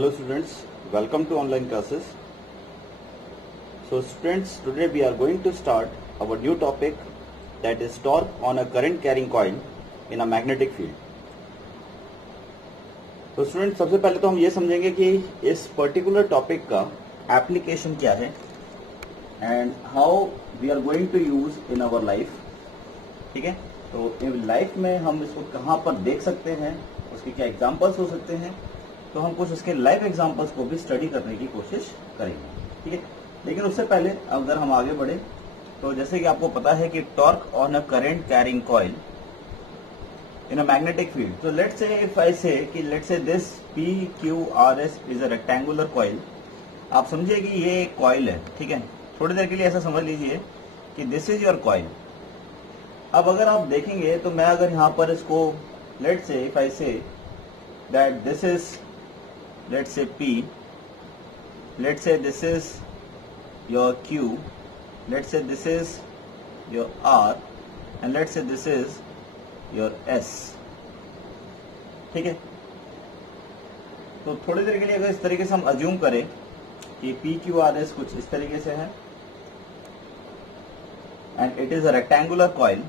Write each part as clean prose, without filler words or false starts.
Hello students, welcome to online classes. So students, today we are going to start our new topic, that is torque on a current carrying coil in a magnetic field. तो student सबसे पहले तो हम ये समझेंगे कि इस particular topic का एप्लीकेशन क्या है and how we are going to use in our life. ठीक है, तो इन लाइफ में हम इसको कहाँ पर देख सकते हैं, उसके क्या एग्जांपल्स हो सकते हैं, तो हम कुछ उसके लाइव एग्जांपल्स को भी स्टडी करने की कोशिश करेंगे. ठीक है, लेकिन उससे पहले अगर हम आगे बढ़े तो जैसे कि आपको पता है कि torque on a current carrying coil in a magnetic field. So let's say if I say कि let's say this PQRS is a rectangular coil. आप समझिए कि ये एक कॉइल है. ठीक है, थोड़ी देर के लिए ऐसा समझ लीजिए कि this is your coil. अब अगर आप देखेंगे तो मैं अगर यहाँ पर इसको let's say if I say that this is let's say P, let's say this is your Q, let's say this is your R and let's say this is your S. ठीक है, तो थोड़ी देर के लिए अगर इस तरीके से हम अज्यूम करें कि पी क्यू आर एस कुछ इस तरीके से है and it is a rectangular coil,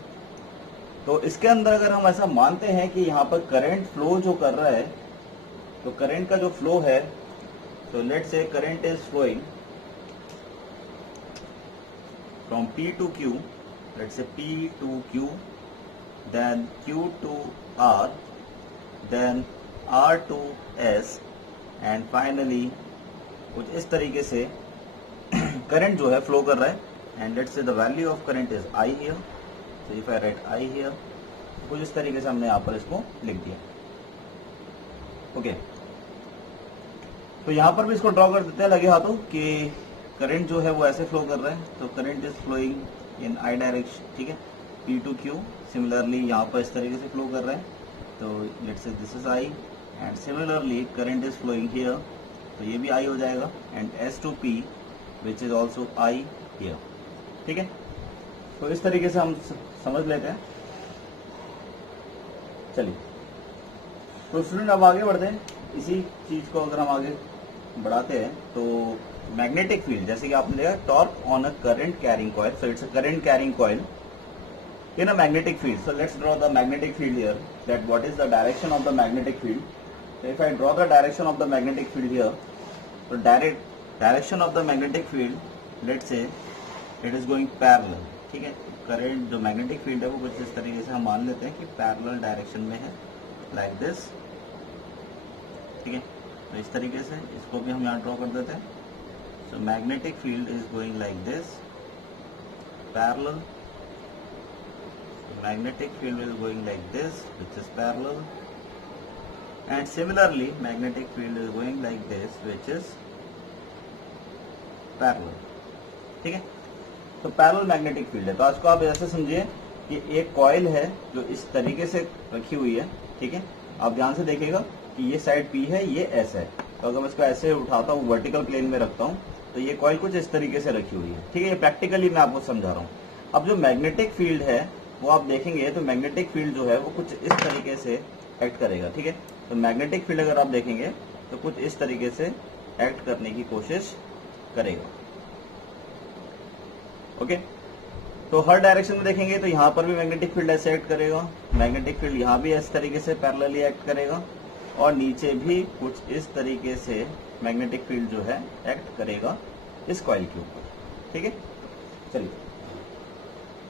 तो इसके अंदर अगर हम ऐसा मानते हैं कि यहाँ पर करंट फ्लो जो कर रहा है, तो करंट का जो फ्लो है, तो let's say current is flowing from P to Q, let's say P to Q, then Q to R, then R to S and finally कुछ इस तरीके से करंट जो है फ्लो कर रहा है and let's say the value of current is I here. So if I write I here, कुछ इस तरीके से हमने यहाँ पर इसको लिख दिया. ओके, तो यहाँ पर भी इसको ड्रॉ कर देते हैं लगे हाथों कि करंट जो है वो ऐसे फ्लो कर रहा है, तो current is flowing in I direction. ठीक है, P टू Q सिमिलरली यहाँ पर इस तरीके से फ्लो कर रहा है, तो let's say this is I and similarly current is flowing here, तो ये भी I हो जाएगा and S to P which is also I here. ठीक है, तो इस तरीके से हम समझ लेते हैं. चलिए, तो स्टूडेंट अब आगे बढ़ते हैं. इसी चीज को अगर हम आगे बढ़ाते हैं तो मैग्नेटिक फील्ड, जैसे कि आपने देखा torque on a current carrying coil, so it's a current carrying coil in a magnetic field. So let's draw the magnetic field here, that what is the direction of the magnetic field. So if I draw the direction of the magnetic field here, so direction of the magnetic field, let's say it is going parallel. ठीक है, current जो magnetic field है वो कुछ इस तरीके से हम मान लेते हैं कि पैरेलल डायरेक्शन में है, लाइक दिस. ठीक है, तो इस तरीके से इसको भी हम यहाँ ड्रॉ कर देते हैं. So magnetic field is going like this, parallel. Magnetic field is going like this, which is parallel, and similarly magnetic field is going like this, which is parallel. ठीक है, तो पैरेलल मैग्नेटिक फील्ड है. तो आज को आप ऐसे समझिए कि एक कॉइल है जो इस तरीके से रखी हुई है. ठीक है, आप ध्यान से देखिएगा कि ये साइड P है, ये S है, तो अगर मैं इसको ऐसे उठाता हूँ, वर्टिकल प्लेन में रखता हूँ, तो ये कॉइल कुछ इस तरीके से रखी हुई है. ठीक है, ये प्रैक्टिकली मैं आपको समझा रहा हूँ. अब जो मैग्नेटिक फील्ड है वो आप देखेंगे तो मैग्नेटिक फील्ड जो है वो कुछ इस तरीके से एक्ट करेगा. ठीक है, तो मैग्नेटिक फील्ड अगर आप देखेंगे तो कुछ इस तरीके से एक्ट करने की कोशिश करेगा. ओके, तो हर डायरेक्शन में देखेंगे तो यहाँ पर भी मैग्नेटिक फील्ड ऐसे एक्ट करेगा, मैग्नेटिक फील्ड यहाँ भी इस तरीके से पैरेलली एक्ट करेगा, और नीचे भी कुछ इस तरीके से मैग्नेटिक फील्ड जो है एक्ट करेगा इस कॉइल के ऊपर. ठीक है, चलिए,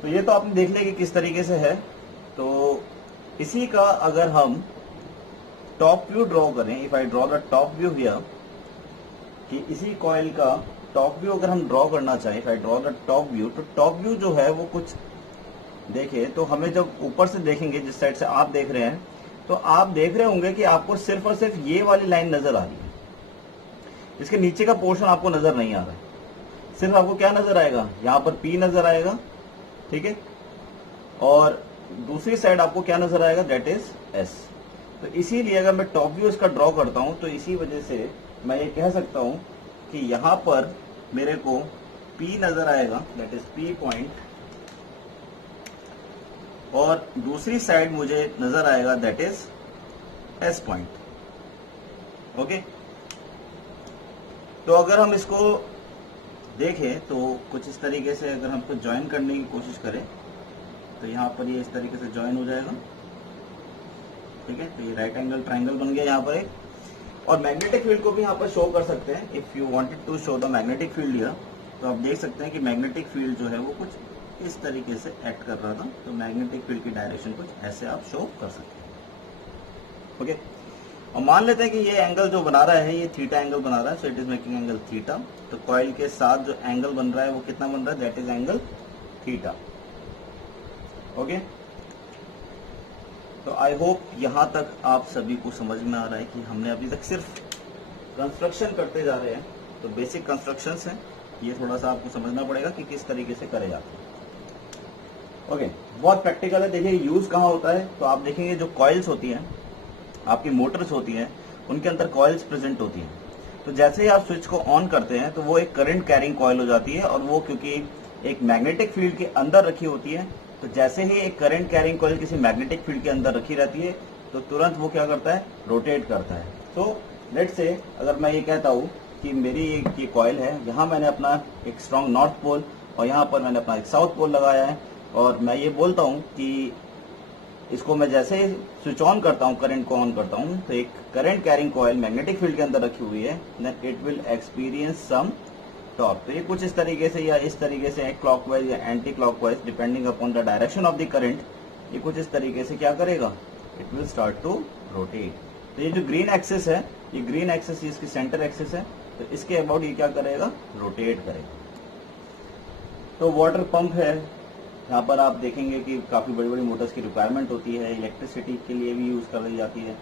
तो ये तो आपने देख लिया कि किस तरीके से है. तो इसी का अगर हम टॉप व्यू ड्रॉ करें, if I draw the top view here, कि इसी कॉइल का टॉप व्यू अगर हम ड्रॉ करना चाहें, if I draw the top view, तो टॉप व्यू जो है वो कुछ देखिए, तो हमें जब ऊपर से देखेंगे, जिस साइड से आप देख रहे हैं, तो आप देख रहे होंगे कि आपको सिर्फ और सिर्फ ये वाली लाइन नजर आ रही है, इसके नीचे का पोर्शन आपको नजर नहीं आ रहा है. सिर्फ आपको क्या नजर आएगा, यहाँ पर P नजर आएगा. ठीक है, और दूसरी साइड आपको क्या नजर आएगा, दैट इज S. तो इसीलिए अगर मैं टॉप व्यू इसका ड्रॉ करता हूं तो इसी वजह से मैं ये कह सकता हूं कि यहां पर मेरे को P नजर आएगा, दैट इज P पॉइंट, और दूसरी साइड मुझे नजर आएगा that is S point. Okay, तो अगर हम इसको देखें तो कुछ इस तरीके से अगर हम इसको ज्वाइन करने की कोशिश करें तो यहाँ पर ये इस तरीके से ज्वाइन हो जाएगा, ठीक है। तो ये राइट एंगल ट्राइंगल बन गया यहाँ पर एक। और मैग्नेटिक फील्ड को भी यहाँ पर शो कर सकते हैं। If you wanted to show the magnetic field here, तो आप देख सकते हैं कि मैग्नेटिक फील्ड जो है वो कुछ इस तरीके से एक्ट कर रहा था। तो मैग्नेटिक फील्ड की डायरेक्शन कुछ ऐसे आप शो कर सकते हैं, ओके। और मान लेते हैं कि ये एंगल जो बना रहा है ये थीटा एंगल बना रहा है, so it is making angle theta. तो कॉइल के साथ जो एंगल बन रहा है वो कितना बन रहा है, that is angle theta, okay. तो आई होप यहां तक आप सभी को समझ में आ रहा है कि हमने अभी तक सिर्फ कंस्ट्रक्शन करते जा रहे हैं। तो बेसिक कंस्ट्रक्शंस हैं, ये थोड़ा सा आपको समझना पड़ेगा कि किस तरीके से करे जाते हैं, ओके। बहुत प्रैक्टिकल है। देखिए यूज कहाँ होता है, तो आप देखेंगे जो कॉइल्स होती हैं, आपकी मोटर्स होती हैं, उनके अंदर कॉइल्स प्रेजेंट होती हैं। तो जैसे ही आप स्विच को ऑन करते हैं तो वो एक करंट कैरिंग कॉइल हो जाती है, और वो क्योंकि एक मैग्नेटिक फील्ड के अंदर रखी होती है, तो जैसे ही एक करंट कैरिंग कॉइल किसी मैग्नेटिक फील्ड के अंदर रखी रहती है तो तुरंत वो क्या करता है, रोटेट करता है। तो लेट्स से अगर मैं ये कहता हूँ कि मेरी ये कॉइल है, यहाँ मैंने अपना एक स्ट्रॉन्ग नॉर्थ पोल और यहाँ पर मैंने अपना एक साउथ पोल लगाया है, और मैं ये बोलता हूँ कि इसको मैं जैसे ही स्विच ऑन करता हूँ, करंट को ऑन करता हूँ, तो एक current carrying coil magnetic field के अंदर रखी हुई है, then it will experience some torque. तो ये कुछ इस तरीके से या इस तरीके से क्लॉकवाइज या anti clockwise depending upon the direction of the current, ये कुछ इस तरीके से क्या करेगा, it will start to rotate. तो ये जो ग्रीन एक्सिस है, ये ग्रीन एक्सिस इसकी सेंटर एक्सिस है, तो इसके अबाउट ये क्या करेगा, रोटेट करेगा। तो वाटर पंप है, यहाँ पर आप देखेंगे कि काफ़ी बड़ी बड़ी मोटर्स की रिक्वायरमेंट होती है, इलेक्ट्रिसिटी के लिए भी यूज़ कर ली जाती है।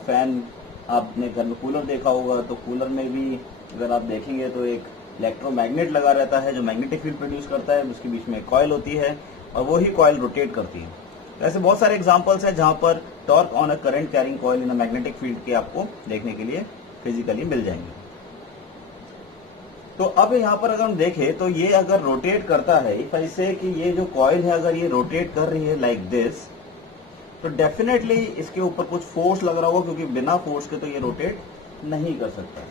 फैन, आपने घर में कूलर देखा होगा, तो कूलर में भी अगर आप देखेंगे तो एक इलेक्ट्रोमैग्नेट लगा रहता है जो मैग्नेटिक फील्ड प्रोड्यूस करता है, उसके बीच में एक कॉइल होती है और वो ही कॉइल रोटेट करती है। तो ऐसे बहुत सारे एग्जाम्पल्स हैं जहाँ पर torque on a current carrying coil in a magnetic field के आपको देखने के लिए फिजिकली मिल जाएंगे। तो अब यहाँ पर अगर हम देखें तो ये अगर रोटेट करता है, इफ आई से कि ये जो कॉइल है अगर ये रोटेट कर रही है लाइक दिस, तो डेफिनेटली इसके ऊपर कुछ फोर्स लग रहा होगा, क्योंकि बिना फोर्स के तो ये रोटेट नहीं कर सकता।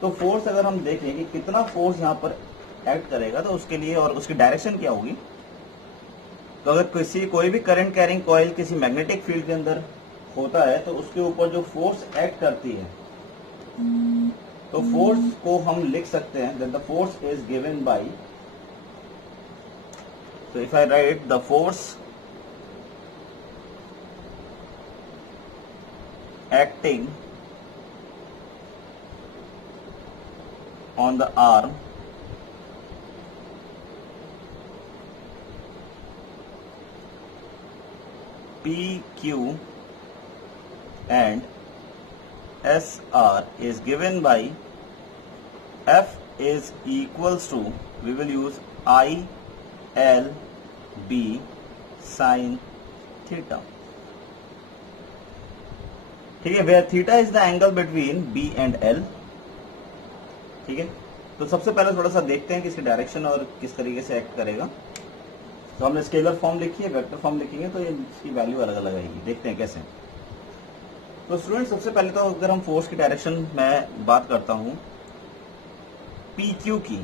तो फोर्स अगर हम देखें कि कितना फोर्स यहाँ पर एक्ट करेगा, तो उसके लिए और उसकी डायरेक्शन क्या होगी। तो अगर कोई भी करंट कैरिंग कॉइल किसी मैग्नेटिक फील्ड के अंदर होता है तो उसके ऊपर जो फोर्स एक्ट करती है, तो फोर्स को हम लिख सकते हैं that the force is given by, so if I write the force acting on the arm PQ and SR is given by F is equals to, we will use I L B sin theta, ठीक है, where theta is the angle between B and L, ठीक है। तो सबसे पहले थोड़ा सा देखते हैं कि इसकी डायरेक्शन और किस तरीके से एक्ट करेगा। तो हमने स्केलर फॉर्म लिखी है, वेक्टर फॉर्म लिखेंगे तो ये इसकी वैल्यू अलग अलग आएगी, देखते हैं कैसे। तो स्टूडेंट सबसे पहले तो अगर हम फोर्स की डायरेक्शन में बात करता हूँ पी क्यू की,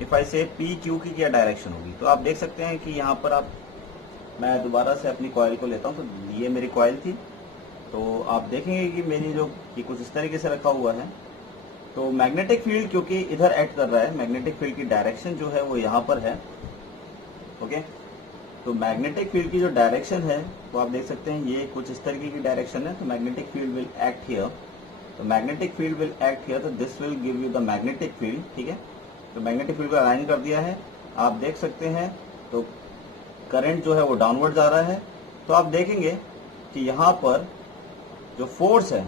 इफ आई से पी क्यू की क्या डायरेक्शन होगी, तो आप देख सकते हैं कि यहाँ पर आप, मैं दोबारा से अपनी कॉइल को लेता हूँ, तो ये मेरी कॉइल थी, तो आप देखेंगे कि मेरी जो ये कुछ इस तरीके से रखा हुआ है। तो मैग्नेटिक फील्ड क्योंकि इधर एक्ट कर रहा है, मैग्नेटिक फील्ड की डायरेक्शन जो है वो यहाँ पर है, ओके। तो मैग्नेटिक फील्ड की जो डायरेक्शन है वो आप देख सकते हैं ये कुछ इस तरीके की डायरेक्शन है। तो magnetic field will act here, तो magnetic field will act here, तो this will give you the magnetic field, ठीक है। तो मैग्नेटिक फील्ड को अलाइन कर दिया है, आप देख सकते हैं। तो करंट जो है वो डाउनवर्ड जा रहा है, तो आप देखेंगे कि यहाँ पर जो फोर्स है,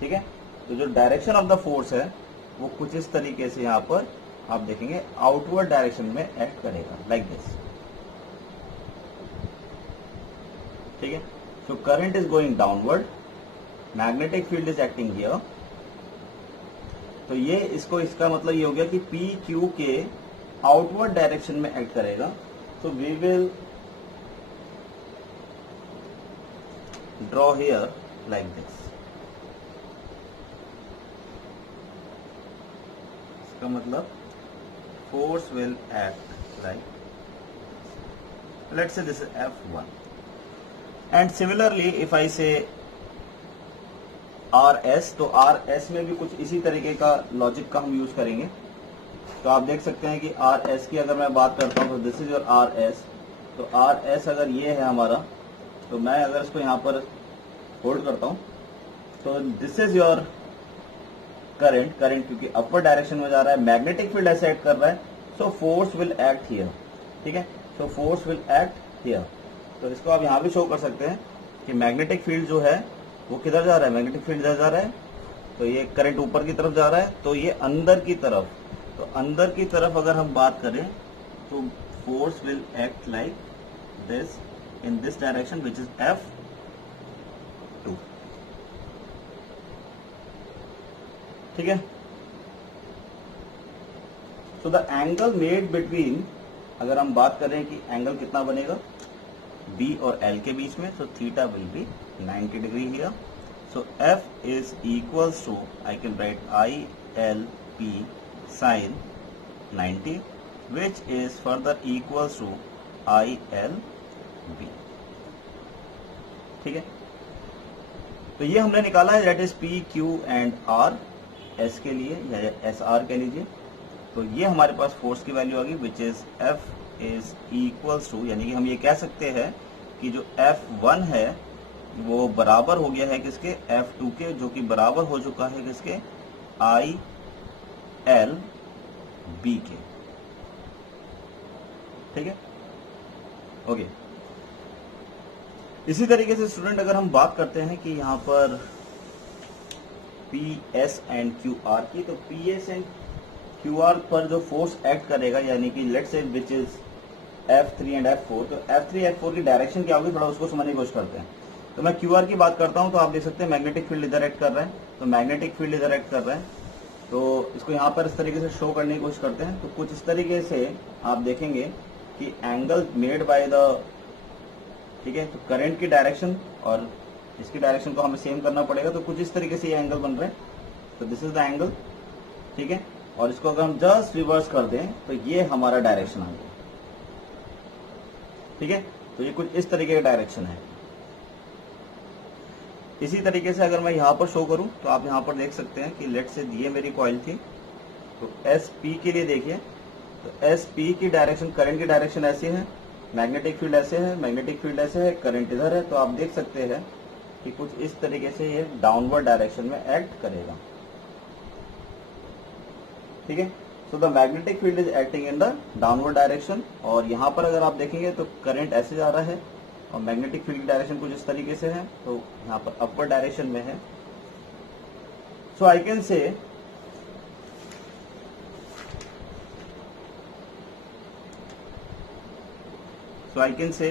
ठीक है, तो जो डायरेक्शन ऑफ द फोर्स है वो कुछ इस तरीके से यहाँ पर आप देखेंगे आउटवर्ड डायरेक्शन में एक्ट करेगा, लाइक दिस, ठीक है। So current is going downward, magnetic field is acting here. तो ये इसका मतलब ये हो गया कि पी क्यू के आउटवर्ड डायरेक्शन में एक्ट करेगा। तो we will draw here like this, इसका मतलब force will act like, let's say this is F1 and similarly if I say RS, तो RS में भी कुछ इसी तरीके का लॉजिक का हम यूज करेंगे। तो आप देख सकते हैं कि RS की अगर मैं बात करता हूं तो दिस इज योर RS, तो RS अगर ये है हमारा, तो मैं अगर इसको यहाँ पर होल्ड करता हूं तो दिस इज योर करंट क्योंकि अपर डायरेक्शन में जा रहा है, मैग्नेटिक फील्ड ऐसे एक्ट कर रहा है, so force will act here, ठीक है, so force will act here. तो इसको आप यहाँ भी शो कर सकते हैं कि मैग्नेटिक फील्ड जो है वो किधर जा रहा है, मैग्नेटिक फील्ड इधर जा रहा है, तो ये करंट ऊपर की तरफ जा रहा है, तो ये अंदर की तरफ, तो अंदर की तरफ अगर हम बात करें तो force will act like this in this direction which is F2, ठीक है। So the angle made between, अगर हम बात करें कि एंगल कितना बनेगा B और L के बीच में, तो theta will be 90 degree here. So F is equals to, I can write ILP sin 90 which is further equals to ILB, ठीक है। तो ये हमने निकाला है, that is P, Q and R, S के लिए या SR कह लीजिए। तो ये हमारे पास फोर्स की वैल्यू आ गई which is F is equals to, यानी कि हम ये कह सकते हैं कि जो F1 है वो बराबर हो गया है किसके, F2 के, जो कि बराबर हो चुका है किसके, ILB के, ठीक है, ओके। इसी तरीके से स्टूडेंट अगर हम बात करते हैं कि यहाँ पर PS एंड QR की, तो PS एंड QR पर जो फोर्स एक्ट करेगा, यानी कि let's say which is F3 and F4, तो F3 F4 की डायरेक्शन क्या होगी, थोड़ा उसको समझने की कोशिश करते हैं। तो मैं QR की बात करता हूं, तो आप देख सकते हैं मैग्नेटिक फील्ड इधर एक्ट कर रहा है, तो मैग्नेटिक फील्ड इधर एक्ट कर रहा है, तो इसको यहाँ पर इस तरीके से शो करने की कोशिश करते हैं। तो कुछ इस तरीके से आप देखेंगे कि एंगल मेड बाय द, ठीक है, तो करंट की डायरेक्शन और इसकी डायरेक्शन को हमें सेम करना पड़ेगा, तो कुछ इस तरीके से ये एंगल बन रहे हैं, तो दिस इज द एंगल, ठीक है। और इसको अगर हम जस्ट रिवर्स कर दें तो ये हमारा डायरेक्शन आ गया, ठीक है। तो ये कुछ इस तरीके का डायरेक्शन है। इसी तरीके से अगर मैं यहाँ पर शो करूं तो आप यहाँ पर देख सकते हैं कि लेट से ये मेरी कॉइल थी, तो SP के लिए देखिए, तो SP की डायरेक्शन, करंट की डायरेक्शन ऐसी है, मैग्नेटिक फील्ड ऐसे है, मैग्नेटिक फील्ड ऐसे है, करंट इधर है, तो आप देख सकते हैं कि कुछ इस तरीके से ये डाउनवर्ड डायरेक्शन में एक्ट करेगा, ठीक है। So the magnetic field is acting in the downward direction, और यहाँ पर अगर आप देखेंगे तो करंट ऐसे जा रहा है और मैग्नेटिक फील्ड की डायरेक्शन कुछ इस तरीके से है, तो यहाँ पर अपवर्ड डायरेक्शन में है। सो आई कैन से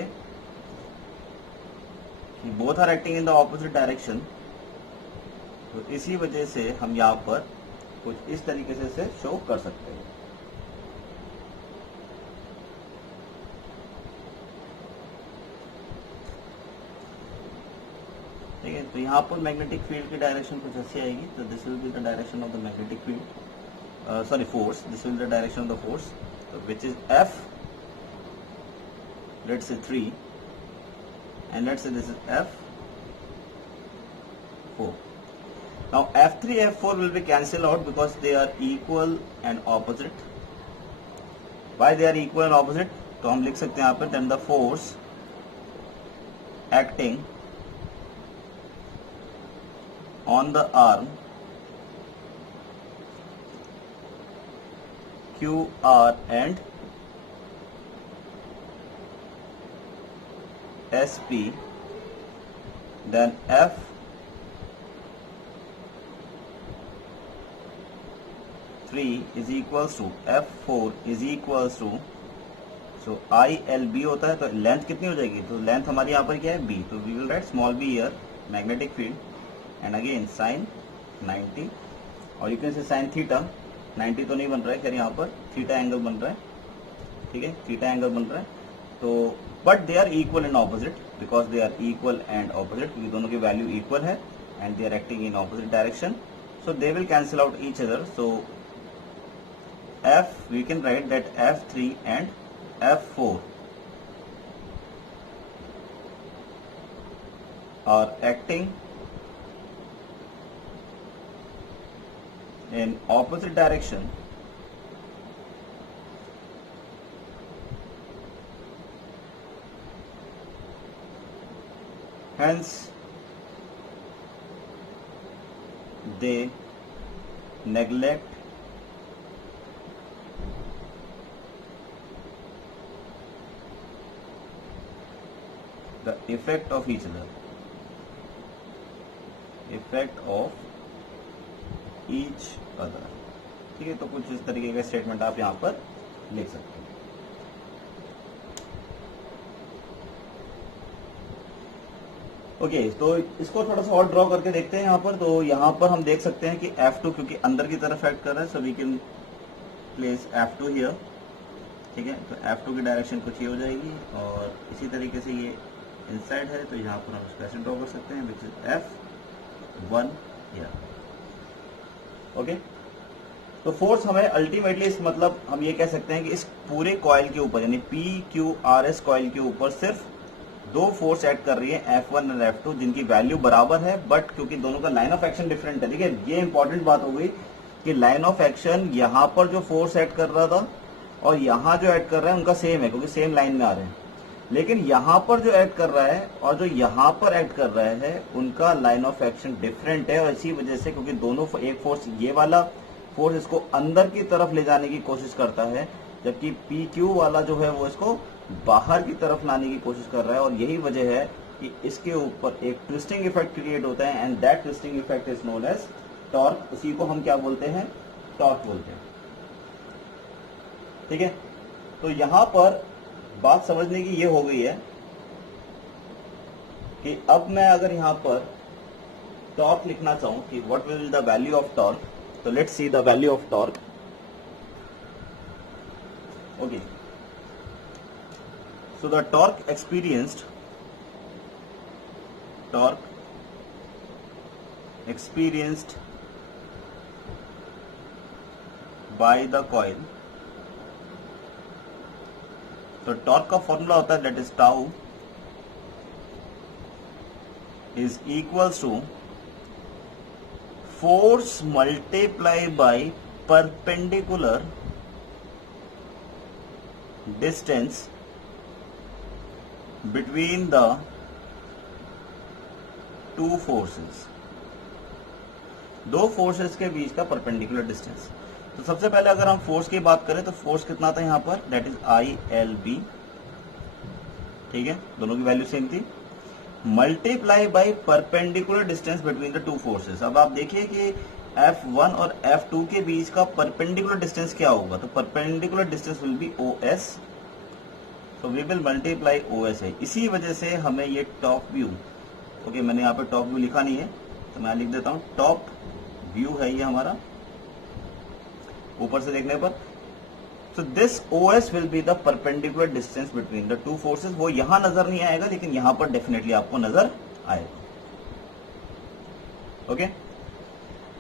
कि both are acting in the opposite direction, तो इसी वजह से हम यहाँ पर कुछ इस तरीके से शो कर सकते हैं, ठीक है। तो यहाँ पर मैग्नेटिक फील्ड की डायरेक्शन कुछ ऐसी आएगी, तो this will be the direction of the magnetic field, sorry force, this will be the direction of the force, तो विच is F, let's say 3 and let's say this is F4. Now F3 F4 will be cancelled out because they are equal and opposite. Why they are equal and opposite? तो हम लिख सकते हैं यहाँ पे then the force acting on the arm QR and SP, then F3 is equals to F4 is equals to, so ILB होता है, तो लेंथ कितनी हो जाएगी, तो लेंथ हमारी यहाँ पर क्या है, B, तो we will write small b here, magnetic field, and again sin 90, और you can say sin theta, 90 तो नहीं बन रहा है, खैर यहाँ पर थीटा एंगल बन रहा है, ठीक है, थीटा एंगल बन रहा है, तो but they are equal and opposite, because they are equal and opposite, क्योंकि दोनों की वैल्यू इक्वल है and they are acting in opposite direction, so they will cancel out each other, so we can write that F3 and F4 are acting in opposite direction hence they neglect the effect of each other, effect of each other। ठीक है, तो कुछ इस तरीके का statement आप यहां पर लिख सकते हैं। ओके तो इसको थोड़ा सा और ड्रॉ करके देखते हैं यहाँ पर। तो यहाँ पर हम देख सकते हैं कि F2 क्योंकि अंदर की तरफ एक्ट कर रहा है, so we can place F2 here. ठीक है, तो F2 की डायरेक्शन कुछ ये हो जाएगी और इसी तरीके से ये इनसाइड है, तो यहाँ पर हम इसको ऐसे ड्रॉ कर सकते हैं which is F1 here. Okay, तो फोर्स हमें अल्टीमेटली इस मतलब हम ये कह सकते हैं कि इस पूरे कॉइल के ऊपर यानी PQRS कॉइल के ऊपर सिर्फ दो फोर्स एक्ट कर रही है F1 और F2 जिनकी वैल्यू बराबर है, बट क्योंकि दोनों का लाइन ऑफ एक्शन डिफरेंट है। ठीक है, ये इंपॉर्टेंट बात हो गई कि लाइन ऑफ एक्शन यहाँ पर जो फोर्स एक्ट कर रहा था और यहाँ जो एक्ट कर रहा है उनका सेम है क्योंकि सेम लाइन में आ रहे हैं, लेकिन यहाँ पर जो एक्ट कर रहा है और जो यहाँ पर एक्ट कर रहा है उनका लाइन ऑफ एक्शन डिफरेंट है। और इसी वजह से क्योंकि दोनों एक फोर्स ये वाला फोर्स इसको अंदर की तरफ ले जाने की कोशिश करता है, जबकि PQ वाला जो है वो इसको बाहर की तरफ लाने की कोशिश कर रहा है, और यही वजह है कि इसके ऊपर एक ट्विस्टिंग इफेक्ट क्रिएट होता है and that twisting effect is known as torque. उसी को हम क्या बोलते हैं, टॉर्क बोलते हैं। ठीक है, तो यहां पर बात समझने की ये हो गई है कि अब मैं अगर यहां पर टॉर्क लिखना चाहूं कि what will the value of torque, तो let's see the value of torque. Okay, so the torque experienced by the coil, तो टॉर्क का फॉर्मूला होता है that is tau is equals to force multiply by perpendicular distance between the two forces, दो forces के बीच का perpendicular distance. तो सबसे पहले अगर हम फोर्स की बात करें तो फोर्स कितना था यहाँ पर, दैट इज ILB। ठीक है, दोनों की वैल्यू सेम थी, multiply by perpendicular distance between the two forces. अब आप देखिए कि F1 और F2 के बीच का परपेंडिकुलर डिस्टेंस क्या होगा, तो perpendicular distance will be OS, तो वी विल मल्टीप्लाई OS है। इसी वजह से हमें ये टॉप व्यू, ओके मैंने यहाँ पे टॉप व्यू लिखा नहीं है तो मैं लिख देता हूँ टॉप व्यू है ये हमारा ऊपर से देखने पर। So this OS will be the perpendicular distance between the two forces. वो यहां नजर नहीं आएगा लेकिन यहां पर डेफिनेटली आपको नजर आएगा। ओके,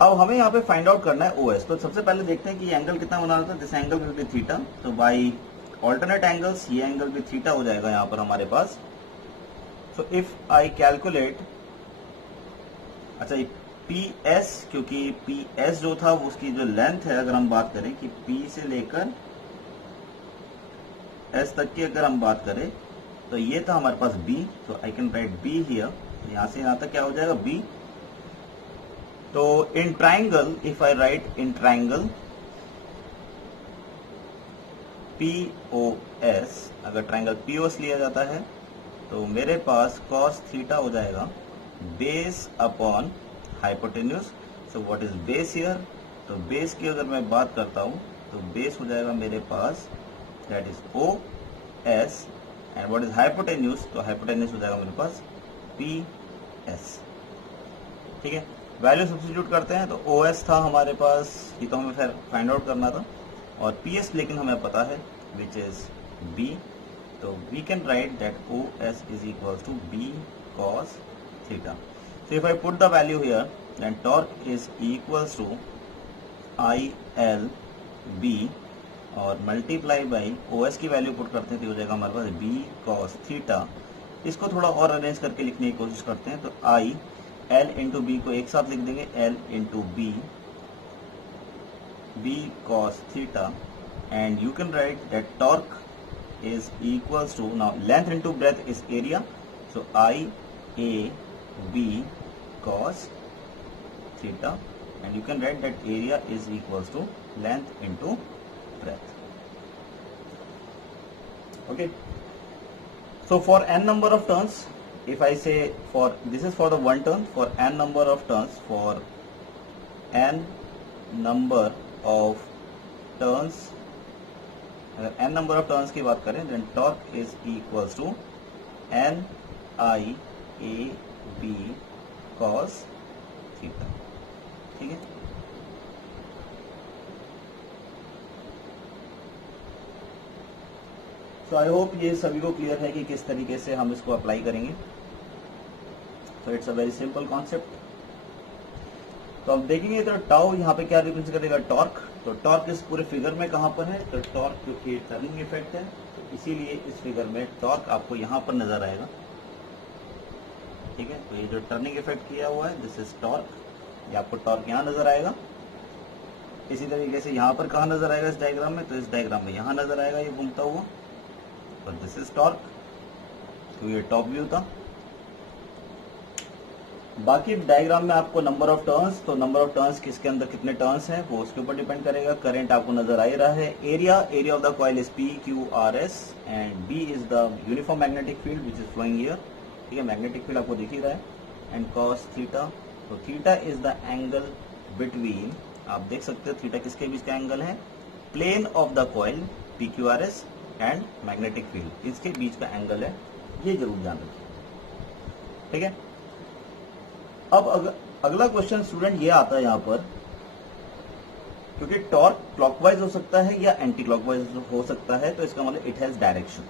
अब हमें यहाँ पे फाइंड आउट करना है OS। तो सबसे पहले देखते हैं कि ये एंगल कितना बना था। This angle will be theta, तो बाई ऑल्टरनेट एंगल्स ये एंगल भी थीटा हो जाएगा यहां पर हमारे पास। सो इफ आई कैलकुलेट, अच्छा PS, क्योंकि PS जो था वो उसकी जो लेंथ है, अगर हम बात करें कि P से लेकर S तक की अगर हम बात करें तो ये था हमारे पास B, तो आई कैन राइट B हियर। यहां से यहां तक क्या हो जाएगा B। तो in triangle, if I right in triangle POS, अगर ट्राइंगल POS लिया जाता है तो मेरे पास cos थीटा हो जाएगा base upon hypotenuse. So what is base here, तो बेस की अगर मैं बात करता हूं तो बेस हो जाएगा मेरे पास that is OS, and what is hypotenuse, तो हाइपोटेन्यूज हो जाएगा मेरे पास PS। ठीक है, वैल्यू सब्स्टिट्यूट करते हैं तो OS था हमारे पास, ये तो हमें फिर फाइंड आउट करना था, और PS लेकिन हमें पता है विच इज B, तो we can write that OS is equal to B cos theta. So if I put the value here, then torque is equals to ILB और मल्टीप्लाई बाई OS की value put करते हैं तो हो जाएगा हमारे पास B cos theta. इसको थोड़ा और अरेंज करके लिखने की कोशिश करते हैं तो आई एल इंटू बी को एक साथ लिख देंगे, L into B B cos theta, and you can write that torque is equals to, now length into breadth is area, so I A B cos theta, and you can write that area is equals to length into breadth. Okay, so for n number of turns, if I say for this is for the one turn, for n number of turns, for n number of turns, अगर n number of turns की बात करें then torque is equals to N I A B cos theta. ठीक है, तो I hope ये सभी को क्लियर है कि किस तरीके से हम इसको अप्लाई करेंगे। तो it's a very simple concept. तो अब देखेंगे तो टाउ यहाँ पे क्या रिप्रेजेंट करेगा, टॉर्क। तो टॉर्क इस पूरे फिगर में कहाँ पर है, तो टॉर्क क्योंकि टर्निंग इफेक्ट है तो इसीलिए इस फिगर में टॉर्क आपको यहाँ पर नजर आएगा। ठीक है, तो ये जो टर्निंग इफेक्ट किया हुआ है दिस इज टॉर्क, ये आपको टॉर्क यहाँ नजर आएगा। इसी तरीके से यहाँ पर कहाँ नजर आएगा इस डायग्राम में, तो इस डायग्राम में यहाँ नजर आएगा ये घूमता हुआ, तो दिस इज टॉर्क। तो ये टॉप व्यू था। बाकी डायग्राम में आपको नंबर ऑफ टर्न्स, तो नंबर ऑफ टर्न्स किसके अंदर कितने टर्न्स हैं वो उसके ऊपर डिपेंड करेगा। करंट आपको नजर आ ही रहा है। Area of the coil is P Q R S and B is the uniform magnetic field which is flowing here. ठीक है, मैग्नेटिक फील्ड आपको दिख ही रहा है। एंड कॉस थीटा, तो theta is the angle between, आप देख सकते हो थीटा किसके बीच का एंगल है, plane of the coil P Q R S and magnetic field, इसके बीच का एंगल है, ये जरूर ध्यान रखिए। ठीक है, अब अगला क्वेश्चन स्टूडेंट ये आता है यहाँ पर, क्योंकि टॉर्क क्लॉकवाइज हो सकता है या एंटी क्लॉकवाइज हो सकता है, तो इसका मतलब it has direction.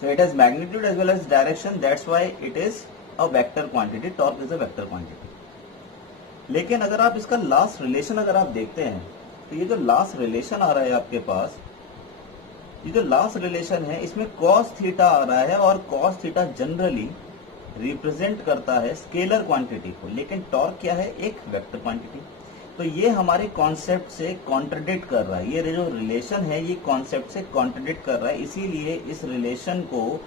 So it has magnitude as well as direction, that's why it is a vector quantity. Torque is a vector quantity. लेकिन अगर आप इसका लास्ट रिलेशन अगर आप देखते हैं तो ये जो लास्ट रिलेशन आ रहा है आपके पास, ये जो लास्ट रिलेशन है इसमें कॉस थीटा आ रहा है, और कॉस थीटा जनरली रिप्रेजेंट करता है स्केलर क्वांटिटी को, लेकिन टॉर्क क्या है, एक वेक्टर क्वांटिटी। तो ये हमारे कॉन्सेप्ट से कॉन्ट्रडिक्ट कर रहा है, ये जो रिलेशन है ये कॉन्सेप्ट से कॉन्ट्रडिक्ट कर रहा है। इसीलिए इस रिलेशन को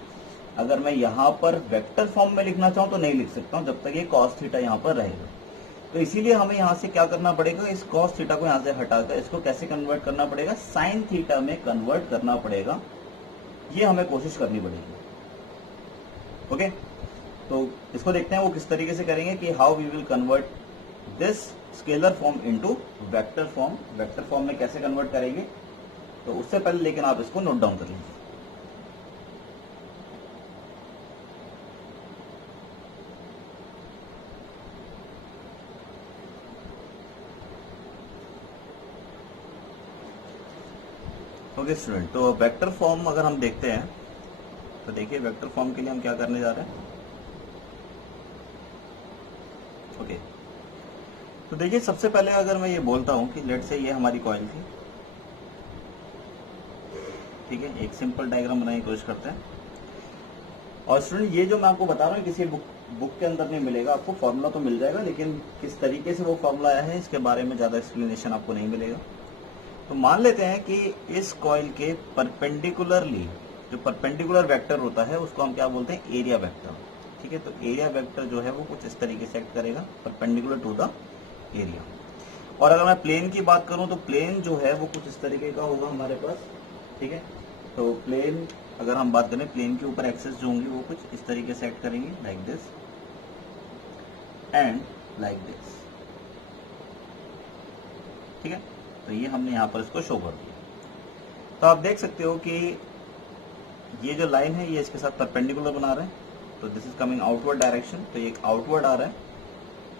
अगर मैं यहाँ पर वेक्टर फॉर्म में लिखना चाहूँ तो नहीं लिख सकता हूँ जब तक ये कॉस थीटा यहाँ पर रहेगा। तो इसीलिए हमें यहाँ से क्या करना पड़ेगा, इस कॉस थीटा को यहाँ से हटाकर इसको कैसे कन्वर्ट करना पड़ेगा, साइन थीटा में कन्वर्ट करना पड़ेगा। ये हमें कोशिश करनी पड़ेगी। ओके, तो इसको देखते हैं वो किस तरीके से करेंगे कि how we will convert this scalar form into vector form. Vector form में कैसे कन्वर्ट करेंगे, तो उससे पहले लेकिन आप इसको नोट डाउन कर लीजिए। ओके स्टूडेंट, तो वेक्टर फॉर्म अगर हम देखते हैं तो देखिए वेक्टर फॉर्म के लिए हम क्या करने जा रहे हैं। ओके, तो देखिए सबसे पहले अगर मैं ये बोलता हूं कि लेट से ये हमारी कॉइल थी। ठीक है, एक सिंपल डायग्राम बनाने की कोशिश करते हैं। और स्टूडेंट ये जो मैं आपको बता रहा हूँ किसी बुक के अंदर नहीं मिलेगा, आपको फॉर्मूला तो मिल जाएगा, लेकिन किस तरीके से वो फॉर्मूला आया है इसके बारे में ज्यादा एक्सप्लेनेशन आपको नहीं मिलेगा। तो मान लेते हैं कि इस कॉइल के परपेंडिकुलरली जो परपेंडिकुलर वेक्टर होता है उसको हम क्या बोलते हैं, एरिया वेक्टर। ठीक है, तो एरिया वेक्टर जो है वो कुछ इस तरीके से एक्ट करेगा परपेंडिकुलर टू द एरिया। और अगर मैं प्लेन की बात करूं तो प्लेन जो है वो कुछ इस तरीके का होगा हमारे पास। ठीक है, तो प्लेन अगर हम बात करें, प्लेन के ऊपर एक्सेस जो होंगे वो कुछ इस तरीके से एक्ट करेंगे, like this and like this. ठीक है, तो ये हमने यहाँ पर इसको शो कर दिया। तो आप देख सकते हो कि ये जो लाइन है ये इसके साथ परपेंडिकुलर बना रहे हैं, तो this is coming outward direction, तो ये आउटवर्ड आ रहा है।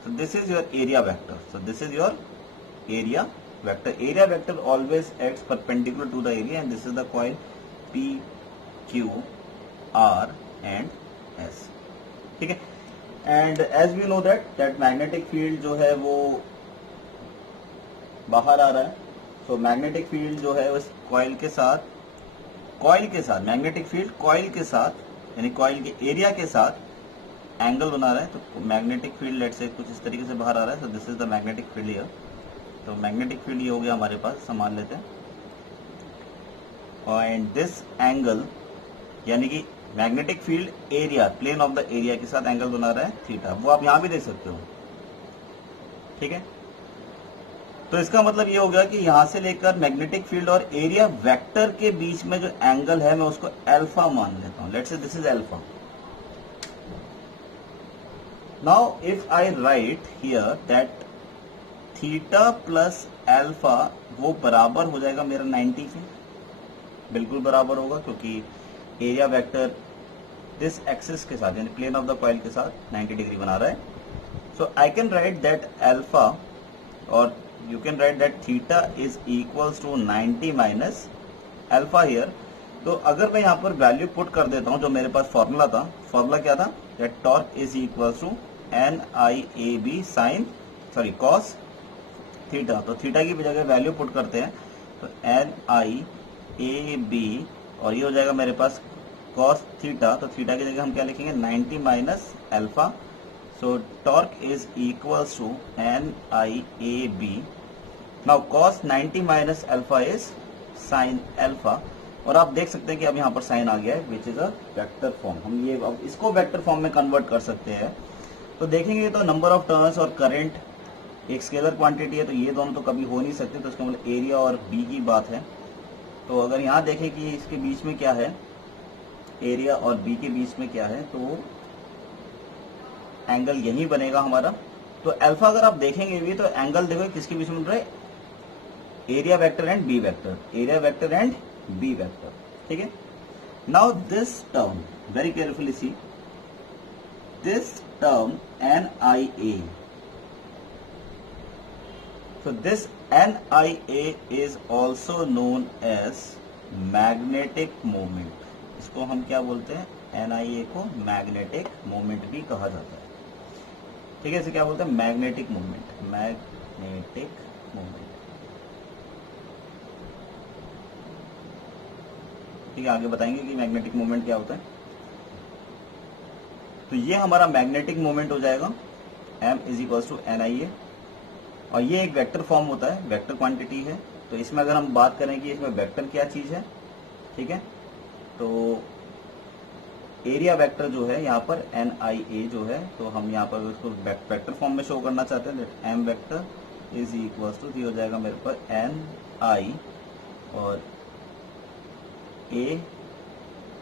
So this is your area vector. So this is your area vector. Area vector always acts perpendicular to the area, and this is the coil P, Q, R and S. ठीक है, and as we know that magnetic field जो है वो बाहर आ रहा है, तो magnetic field जो है उस कॉइल के साथ मैग्नेटिक फील्ड कॉइल के साथ यानी कॉइल के एरिया के साथ एंगल बना रहा है। तो मैग्नेटिक फील्ड लेट से कुछ इस तरीके से बाहर आ रहा है, तो this is the magnetic field here. तो मैग्नेटिक फील्ड ये हो गया हमारे पास, संभाल लेते हैं। एंड दिस एंगल यानी कि magnetic field area, plane of the area के साथ एंगल बना रहा है थीटा, वो आप यहां भी देख सकते हो, ठीक है। तो इसका मतलब ये हो गया कि यहां से लेकर मैग्नेटिक फील्ड और एरिया वेक्टर के बीच में जो एंगल है मैं उसको अल्फा मान लेता हूं। Let's say this is alpha. Now if I right here that theta plus alpha वो बराबर हो जाएगा मेरा 90 के, बिल्कुल बराबर होगा, क्योंकि एरिया वेक्टर दिस एक्सिस के साथ यानी प्लेन ऑफ द कॉइल के साथ 90 डिग्री बना रहा है। So I can write that alpha और you can write that theta is equals to 90 minus alpha here। तो अगर मैं यहाँ पर वैल्यू पुट कर देता हूँ, जो मेरे पास फॉर्मूला था, फॉर्मूला क्या था, that torque is equals to NIAB sin cos theta. तो थीटा की जगह वैल्यू पुट करते हैं, तो NIAB और ये हो जाएगा मेरे पास cos थीटा। तो थीटा की जगह हम क्या लिखेंगे, 90 minus alpha. So torque is equals to NIAB। Now cos 90 minus alpha is sin alpha। और आप देख सकते हैं कि अब यहाँ पर साइन आ गया है, which is a vector form. हम ये अब इसको वेक्टर फॉर्म में कन्वर्ट कर सकते हैं। तो देखेंगे तो नंबर ऑफ टर्न्स और करंट एक स्केलर क्वांटिटी है, तो ये दोनों तो कभी हो नहीं सकते, तो इसका मतलब एरिया और बी की बात है। तो अगर यहाँ देखें कि इसके बीच में क्या है, एरिया और बी के बीच में क्या है, तो एंगल यही बनेगा हमारा। तो अल्फा अगर आप देखेंगे भी तो एंगल देखो किसके बीच में बन रहा है, area vector and B vector, area vector and B vector, ठीक है। Now this term very carefully see, this term NIA, so this NIA is also known as magnetic moment। इसको हम क्या बोलते हैं, NIA को मैग्नेटिक मोमेंट भी कहा जाता है, ठीक है। इसे क्या बोलते हैं, मैग्नेटिक मोमेंट, मैग्नेटिक मोमेंट, ठीक है। आगे बताएंगे कि मैग्नेटिक मोमेंट क्या होता है। तो ये हमारा मैग्नेटिक मोमेंट हो जाएगा M is equal to NIA, और ये एक वेक्टर फॉर्म होता है, वेक्टर क्वांटिटी है। तो इसमें अगर हम बात करें कि इसमें वेक्टर क्या चीज है, ठीक है, तो एरिया वेक्टर जो है यहाँ पर NIA जो है, तो हम यहाँ पर उसको वेक्टर फॉर्म में शो करना चाहते हैं। M vector is equal to, ये हो जाएगा मेरे पर NI और A,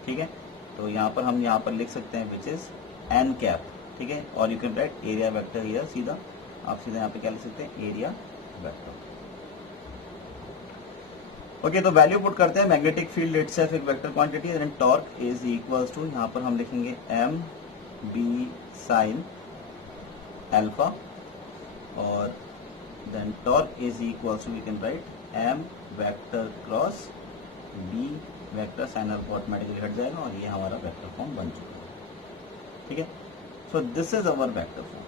ठीक है। तो यहाँ पर हम यहाँ पर लिख सकते हैं विच इज N कैप, ठीक है। और you can write area vector here, सीधा आप सीधा यहाँ पे क्या लिख सकते हैं, एरिया वेक्टर। ओके, तो वैल्यू पुट करते हैं। मैग्नेटिक फील्ड इटसेल्फ एक वेक्टर क्वांटिटी है, and torque is equals to, यहाँ पर हम लिखेंगे M B sin अल्फा, और then torque is equals to we can write M vector cross B vector, sine alpha automatically हट जाएगा, और ये हमारा वेक्टर फॉर्म बन चुका है, ठीक है। So this is our vector form.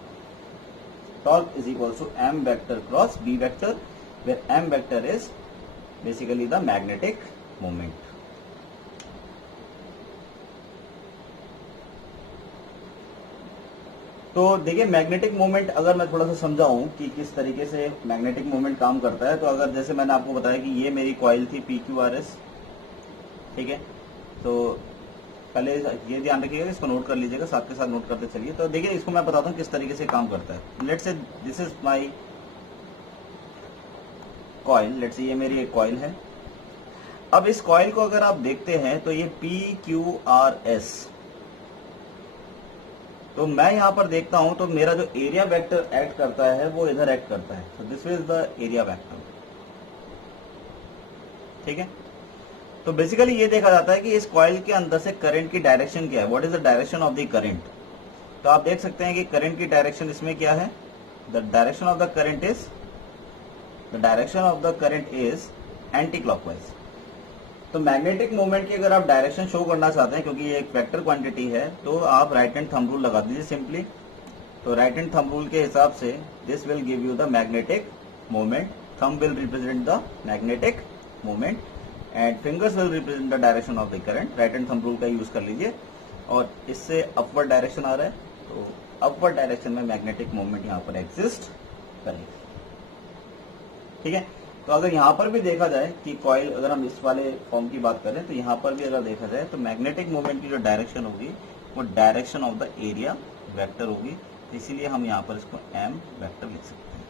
Torque is equals to M vector cross B vector, where M vector is basically the magnetic moment. तो देखिए मैग्नेटिक मोमेंट अगर मैं थोड़ा सा समझाऊं कि किस तरीके से मैग्नेटिक मोमेंट काम करता है, तो अगर जैसे मैंने आपको बताया कि ये मेरी कॉइल थी PQRS, ठीक है। तो पहले ये ध्यान रखिएगा, इसको नोट कर लीजिएगा, साथ के साथ नोट करते चलिए। तो देखिए इसको मैं बताता हूँ किस तरीके से काम करता है। Let's say this is my coil, let's say ये मेरी एक कॉइल है। अब इस कॉइल को अगर आप देखते हैं तो ये PQRS, तो मैं यहां पर देखता हूं तो मेरा जो एरिया वेक्टर एक्ट करता है वो इधर एक्ट करता है। तो this is the area vector, ठीक है। तो बेसिकली ये देखा जाता है कि इस कॉइल के अंदर से करंट की डायरेक्शन क्या है, what is the direction of the current. तो आप देख सकते हैं कि करंट की डायरेक्शन इसमें क्या है, the direction of the current is anti clockwise. तो मैग्नेटिक मोमेंट की अगर आप डायरेक्शन शो करना चाहते हैं, क्योंकि ये एक वेक्टर क्वांटिटी है, तो आप राइट हैंड थंब रूल लगा दीजिए सिंपली। तो राइट हैंड थंब रूल के हिसाब से this will give you the magnetic moment thumb will represent the magnetic moment and fingers will represent the direction of the current. Right hand thumb rule का use कर लीजिए और इससे upward direction आ रहा है तो अपवर्ड डायरेक्शन में magnetic moment यहाँ पर एग्जिस्ट करेगी. ठीक है. तो अगर यहाँ पर भी देखा जाए कि कॉइल, अगर हम इस वाले फॉर्म की बात करें तो यहाँ पर भी अगर देखा जाए तो मैग्नेटिक मोमेंट की जो डायरेक्शन होगी वो direction of the area vector होगी. इसीलिए हम यहाँ पर इसको एम वेक्टर लिख सकते हैं.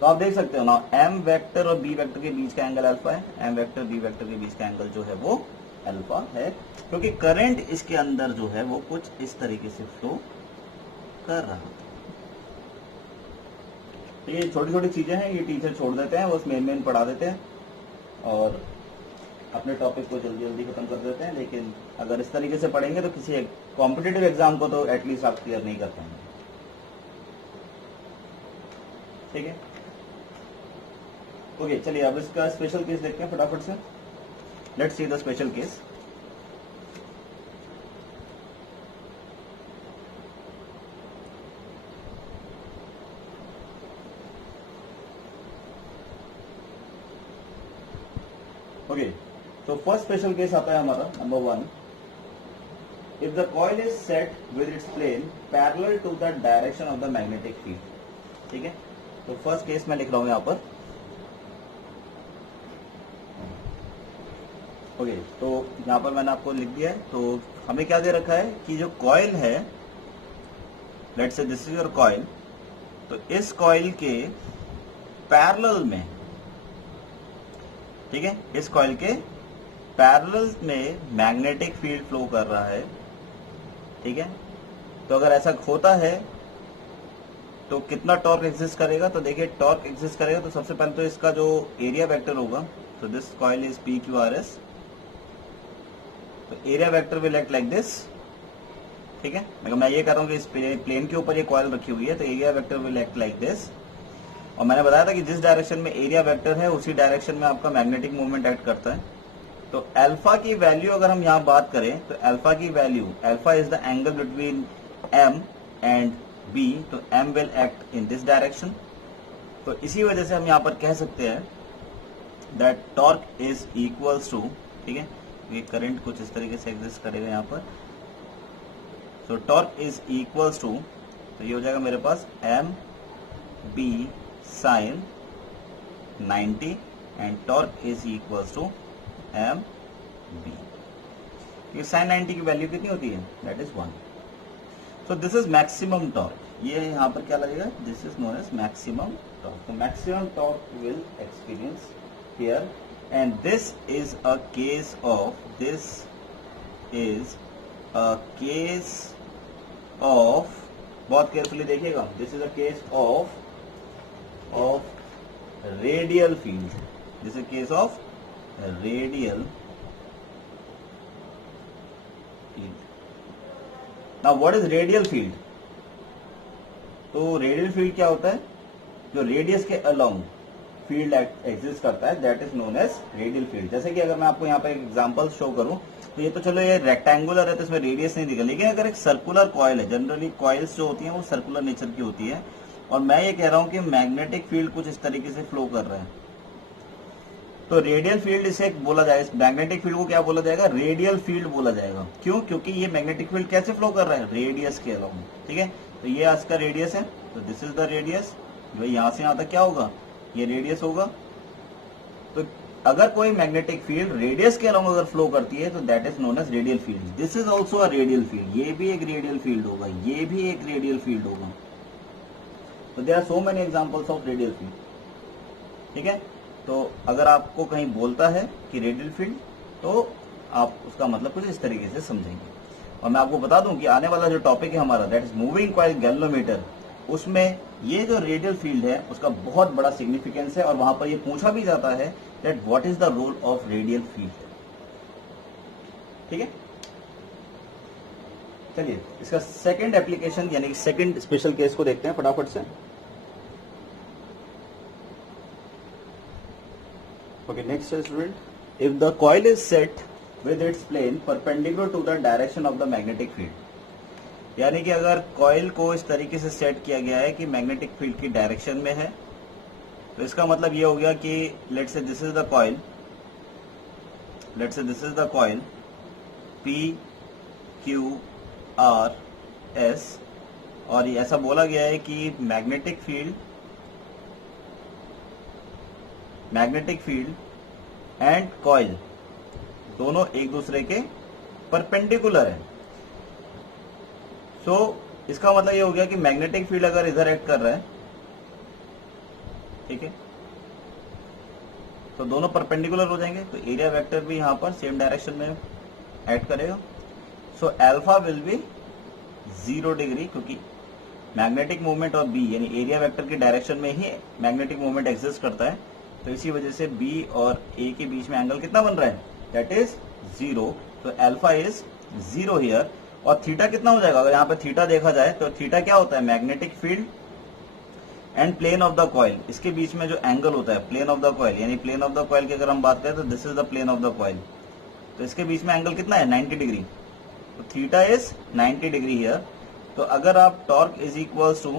तो आप देख सकते हो ना, एम वेक्टर और बी वेक्टर के बीच का एंगल अल्फा है. एम वेक्टर बी वेक्टर के बीच का एंगल जो है वो अल्फा है, क्योंकि करंट इसके अंदर जो है वो कुछ इस तरीके से फ्लो कर रहा है. तो ये छोटी छोटी चीजें हैं, ये टीचर छोड़ देते हैं, बस मेन पढ़ा देते हैं और अपने टॉपिक को जल्दी जल्दी खत्म कर देते हैं. लेकिन अगर इस तरीके से पढ़ेंगे तो किसी कॉम्पिटिटिव एग्जाम को तो एटलीस्ट आप क्लियर नहीं कर पाएंगे. ठीक है. ओके, चलिए अब इसका स्पेशल केस देखते हैं फटाफट से. Let's see the special case. Okay, तो फर्स्ट स्पेशल केस आता है हमारा number 1. If the coil is set with its plane parallel to the direction of the magnetic field. ठीक है. तो फर्स्ट केस मैं लिख रहा हूं यहां पर. ओके, तो यहां पर मैंने आपको लिख दिया है. तो हमें क्या दे रखा है कि जो कॉइल है, let's say this is your coil, तो इस कॉइल के पैरेलल में, ठीक है, इस कॉइल के पैरेलल में मैग्नेटिक फील्ड फ्लो कर रहा है. ठीक है. तो अगर ऐसा होता है तो कितना टॉर्क एग्जिस्ट करेगा? तो देखिए, टॉर्क एग्जिस्ट करेगा तो सबसे पहले तो इसका जो एरिया वेक्टर होगा, तो this coil is P Q R S, तो area vector will act like this. ठीक है. मैं ये कह रहा हूं कि इस प्लेन के ऊपर ये कॉइल रखी हुई है, तो area vector will act like this. और मैंने बताया था कि जिस डायरेक्शन में एरिया वेक्टर है उसी डायरेक्शन में आपका मैग्नेटिक मोमेंट एक्ट करता है. तो अल्फा की वैल्यू अगर हम यहाँ बात करें तो अल्फा की value, alpha is the angle between M and B, तो M will act in this direction. तो इसी वजह से हम यहाँ पर कह सकते हैं that torque is equals to, ठीक है, ये करंट कुछ इस तरीके से एग्जिस्ट करेगा यहाँ पर. तो टॉर्क इज इक्वल्स टू, तो ये हो जाएगा मेरे पास M B sine 90 and torque is equals to M B. ये साइन 90 की वैल्यू कितनी होती है? That is 1. So this is maximum torque. ये यहाँ पर क्या लगेगा? This is known as maximum torque. तो maximum torque will experience here and this is a case of, this is a case of, बहुत केयरफुली देखिएगा, this is a case of radial field. This is a case of radial field. Now what is radial field? तो radial field क्या होता है? जो radius के along field exist करता है, that is known as radial field. जैसे कि अगर मैं आपको यहाँ पर एक एग्जांपल शो करूं तो ये तो चलो ये रेक्टेंगुलर है तो इसमें रेडियस नहीं दिखा, लेकिन अगर एक सर्कुलर कॉइल है, जनरली कॉइल्स जो होती हैं वो सर्कुलर नेचर की होती है, और मैं ये कह रहा हूं कि मैग्नेटिक फील्ड कुछ इस तरीके से फ्लो कर रहा है, तो रेडियल फील्ड इसे बोला जाएगा. मैग्नेटिक फील्ड को क्या बोला जाएगा? रेडियल फील्ड बोला जाएगा. क्यों? क्योंकि ये मैग्नेटिक फील्ड कैसे फ्लो कर रहा है? रेडियस के अलोंग. ठीक है. तो ये आज का रेडियस है, तो दिस इज द रेडियस. भाई यहां से यहां तक क्या होगा? ये रेडियस होगा. तो अगर कोई मैग्नेटिक फील्ड रेडियस के अलोंग अगर फ्लो करती है तो that is known as radial field. This is also a radial field. ये भी एक रेडियल फील्ड होगा, ये भी एक रेडियल फील्ड होगा. तो there are so many examples of radial field. ठीक है. तो अगर आपको कहीं बोलता है कि रेडियल फील्ड, तो आप उसका मतलब कुछ इस तरीके से समझेंगे. और मैं आपको बता दूं कि आने वाला जो टॉपिक है हमारा, that is moving coil galvanometer, उसमें ये जो रेडियल फील्ड है उसका बहुत बड़ा सिग्निफिकेंस है, और वहां पर ये पूछा भी जाता है that what is the role of radial field. ठीक है. चलिए इसका सेकंड एप्लीकेशन यानी सेकंड स्पेशल केस को देखते हैं फटाफट से. Okay, next student, if the coil is set with its plane perpendicular to the direction of the magnetic field, यानी कि अगर कॉइल को इस तरीके से सेट किया गया है कि मैग्नेटिक फील्ड की डायरेक्शन में है, तो इसका मतलब ये हो गया कि let's say this is the coil, let's say this is the coil P Q R S, और ये ऐसा बोला गया है कि मैग्नेटिक फील्ड एंड कॉइल दोनों एक दूसरे के परपेंडिकुलर है। सो इसका मतलब ये हो गया कि मैग्नेटिक फील्ड अगर इधर एक्ट कर रहा है, ठीक है, तो दोनों परपेंडिकुलर हो जाएंगे, तो एरिया वेक्टर भी यहां पर सेम डायरेक्शन में एक्ट करेगा। So alpha will be 0 degree, क्योंकि मैग्नेटिक मूवमेंट और बी यानी एरिया वेक्टर की डायरेक्शन में ही मैग्नेटिक मूवमेंट एग्जिस्ट करता है, तो इसी वजह से बी और ए के बीच में एंगल कितना बन रहा है, दैट इज 0। तो अल्फा इज 0 हियर। और थीटा कितना हो जाएगा, अगर यहाँ पे थीटा देखा जाए तो थीटा क्या होता है, magnetic field and plane of the coil, इसके बीच में जो एंगल होता है प्लेन ऑफ द कॉइल, यानी प्लेन ऑफ द कॉइल की अगर हम बात करें तो this is the plane of the coil, तो इसके बीच में एंगल कितना है, 90 डिग्री, तो थीटा इज 90 डिग्री हियर। तो अगर आप torque is equals to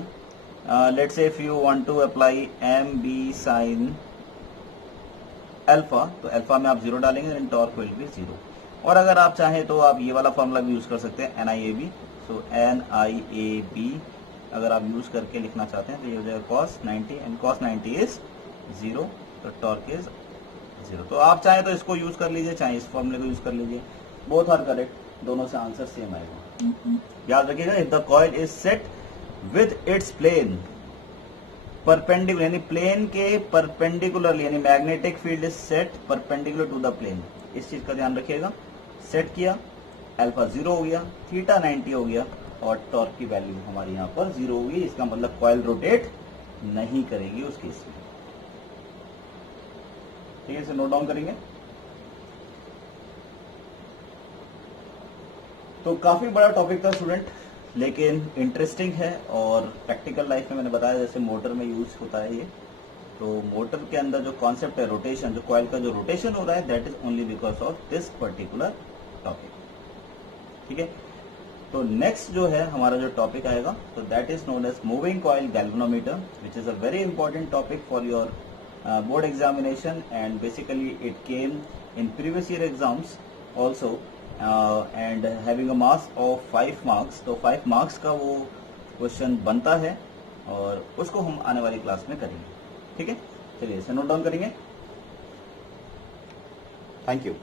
let's say if you want to apply M B sine alpha, तो अल्फा में आप 0 डालेंगे, देन टॉर्क विल बी 0। और अगर आप चाहें तो आप ये वाला फॉर्मूला भी यूज कर सकते हैं, NIAB। सो NIAB अगर आप यूज करके लिखना चाहते हैं तो ये हो जाएगा cos 90 एंड cos 90 इज 0, तो टॉर्क इज 0। तो आप चाहें तो इसको यूज कर लीजिए, चाहे इस फॉर्मूले को यूज कर लीजिए, बोथ आर करेक्ट, दोनों से आंसर सेम आएगा। याद रखिएगा, if the coil is set with its plane perpendicular, यानी प्लेन के परपेंडिकुलर, यानी magnetic field is set perpendicular to the plane, इस चीज का ध्यान रखिएगा। सेट किया, अल्फा 0 हो गया, थीटा 90 हो गया, और टॉर्क की वैल्यू हमारी यहाँ पर 0 होगी, इसका मतलब कॉइल रोटेट नहीं करेगी उस केस में। ठीक है, इसे नोट डाउन करेंगे। तो काफी बड़ा टॉपिक था स्टूडेंट, लेकिन इंटरेस्टिंग है, और प्रैक्टिकल लाइफ में मैंने बताया जैसे मोटर में यूज होता है ये, तो मोटर के अंदर जो कॉन्सेप्ट है रोटेशन, जो कॉइल का जो रोटेशन हो रहा है, that is only because of this particular topic. ठीक है, तो नेक्स्ट जो है हमारा जो टॉपिक आएगा, तो that is known as moving coil galvanometer, which is a very important topic for your board examination, and basically it came in previous year exams also, and having a mass of 5 marks, तो 5 marks का वो question बनता है, और उसको हम आने वाली क्लास में करेंगे। ठीक है, चलिए इसे नोट डाउन करेंगे। Thank you.